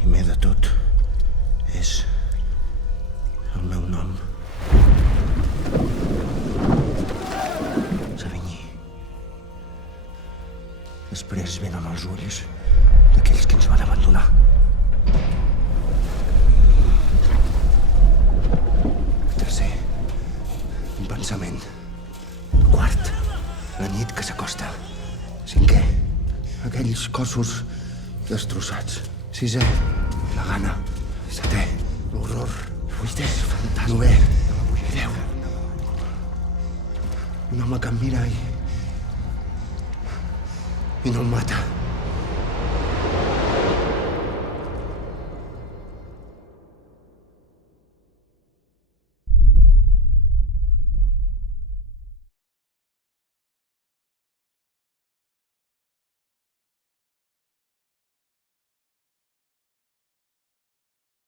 Primer de tot, és el meu nom. Savigny. Després venen els ulls d'aquells que ens van abandonar. Tercer, un pensament. Quart, la nit que s'acosta. Cinquè, aquells cossos destrossats. Sisè, la gana. Setè, l'horror. Vuitè, fantasma. Novè, deu. Un home que em mira i no em mata.